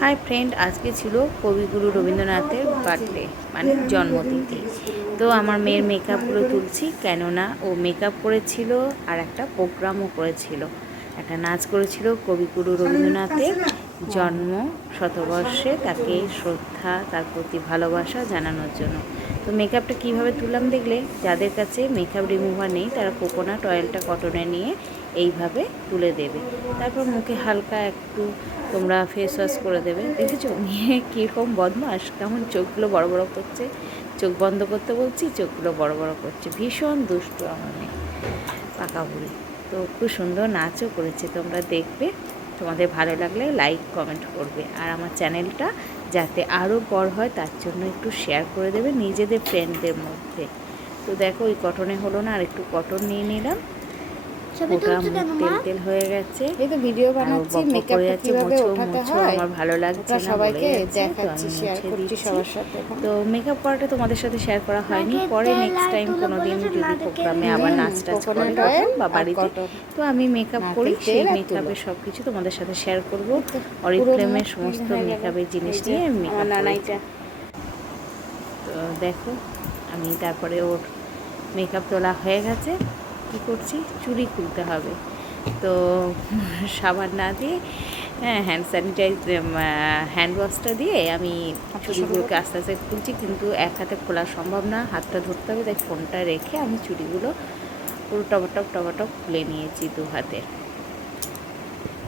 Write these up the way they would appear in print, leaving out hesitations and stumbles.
Hi friend, আজকে ছিল কবিগুরু রবীন্দ্রনাথের বার্থডে মানে জন্মতিথি। তো আমার মেয়ের মেকআপগুলো তুলছি, কেননা ও মেকআপ করেছিল আর একটা প্রোগ্রামও করেছিল, একটা নাচ করেছিল কবিগুরু রবীন্দ্রনাথের জন্ম শতবর্ষে, তাকে শ্রদ্ধা, তার প্রতি ভালোবাসা জানানোর জন্য। তো মেকআপটা কীভাবে তুললাম দেখলে, যাদের কাছে মেকআপ রিমুভার নেই তারা কোকোনাট অয়েলটা কটনে নিয়ে এইভাবে তুলে দেবে। তারপর মুখে হালকা একটু তোমরা ফেস ওয়াশ করে দেবে। দেখেছো মেয়ে কীরকম বদমাস, কেমন চোখগুলো বড় বড় করছে, চোখ বন্ধ করতে বলছি চোখগুলো বড় বড় করছে, ভীষণ দুষ্টু আমার মেয়ে, পাকা বুড়ি। তো খুব সুন্দর নাচও করেছে, তোমরা দেখবে, তোমাদের ভালো লাগলে লাইক কমেন্ট করবে, আর আমার চ্যানেলটা যাতে আরও বড় হয় তার জন্য একটু শেয়ার করে দেবে নিজেদের ফ্রেন্ডদের মধ্যে। তো দেখো ওই কটনে হলো না, আর একটু কটন নিয়ে নিলাম, ওটা তেল তেল হয়ে গেছে। এই তো ভিডিও বানাচ্ছি, মেকআপটা কিভাবে ওঠাতে হয় আমার ভালো লাগছে না, সবাইকে দেখাচ্ছি, শেয়ার করছি সবার সাথে। তো মেকআপ করাটা তোমাদের সাথে শেয়ার করা হয়নি, পরে নেক্সট টাইম কোনো দিন যদি প্রোগ্রামে আবার নাচ টাচ করে বা বাড়িতে, তো আমি মেকআপ করি, সেই মেকআপের সব কিছু তোমাদের সাথে শেয়ার করবো। অরিফ্লেমের সমস্ত মেকআপের জিনিস নিয়ে মেকআপ করেছি। তো দেখো আমি তারপরে ওর মেকআপ তোলা হয়ে গেছে, কী করছি, চুড়ি খুলতে হবে। তো সাবান না দিয়ে হ্যান্ড স্যানিটাইজ হ্যান্ড ওয়াশটা দিয়ে আমি চুড়িগুলোকে আস্তে আস্তে খুলছি, কিন্তু এক হাতে খোলা সম্ভব না, হাতটা ধরতে হবে, তাই ফোনটা রেখে আমি চুড়িগুলো পুরো টপাটপ টপাটপ খুলে নিয়েছি দু হাতে।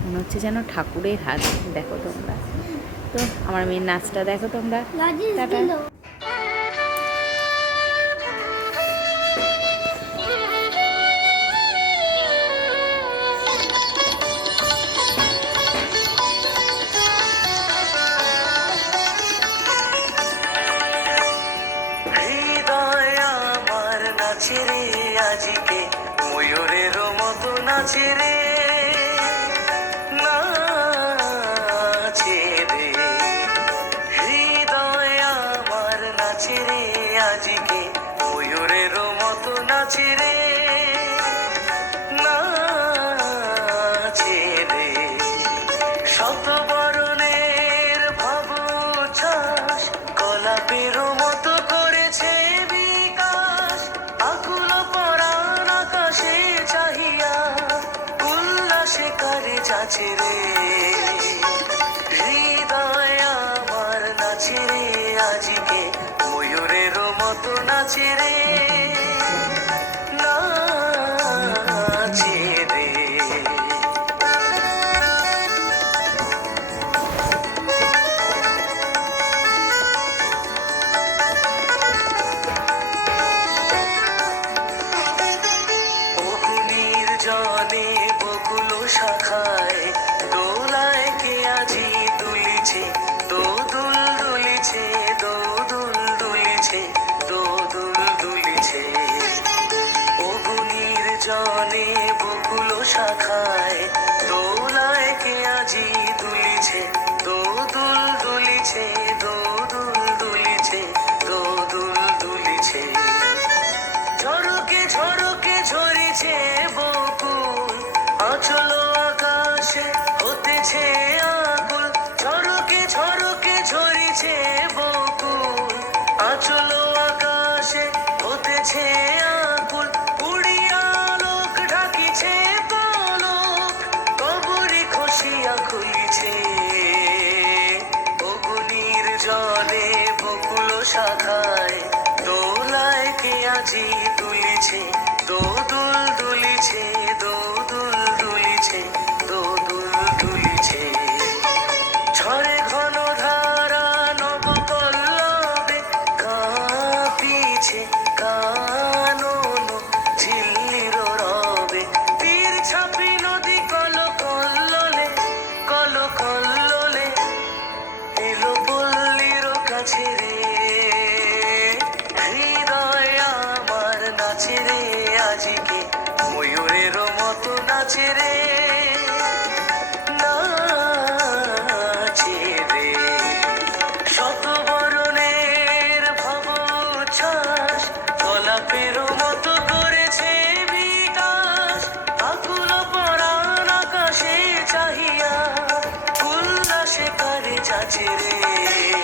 মনে হচ্ছে যেন ঠাকুরের হাত। দেখো তোমরা, তো আমার মেয়ের নাচটা দেখো তোমরা। টাটা। নাচে রে আজকে ময়ূরের মতো নাচে রে, নাচে রে হৃদয় আমার, নাচে রে আজকে ময়ূরের মতো নাচে রে, নাচে রে শত বরণের ভাব চাষ গোলাপের মতো করেছে বিকাশ, আকুল পরাণ আকাশে চাহিয়া উল্লাসে কারে যাচ্ছে রে, হৃদয় আমার নাচে রে আজকে ময়ূরের মতো নাচে রে, নাচে রে। জনে বকুল শাখায় দোলায় কে আজি দুলিছে, দোদুল দুলিছে, দোদুল দুলিছে, দোদুল দুলিছে। অগুনির জনে বকুল শাখায় দোলায় কে আজি দুলিছে, দোদুল দুলিছে, দোদুল দুলিছে, দোদুল দুলিছে। ঝরকে ঝরকে ঝরিছে বকুল, আচল আকাশে হতেছে আকুল, ঝরকে ঝরকে ঝরিছে বকুল, আচল আকাশে হতেছে আকুল, উড়িয়া লোক ঢাকিছে পলক, কবরে খসিয়া খুলিছে, অগ্নির জলে বকুল শাখায় দোলায় কে আজি দুলিছে, দোদুল দুলিছে, দোদুল দুলিছে, দোদুল দুলিছে। ঝরে ঘন ধারা নব পল্লবে কাঁপিছে কানন ঝিল্লির রবে, তীর ছাপি নদী কল কল্লোলে, কল কল্লোলে এলো পল্লীর কাছে রে, হৃদয় আমার নাচে রে আজকে ময়ূরের মতো যাচ্ছে রে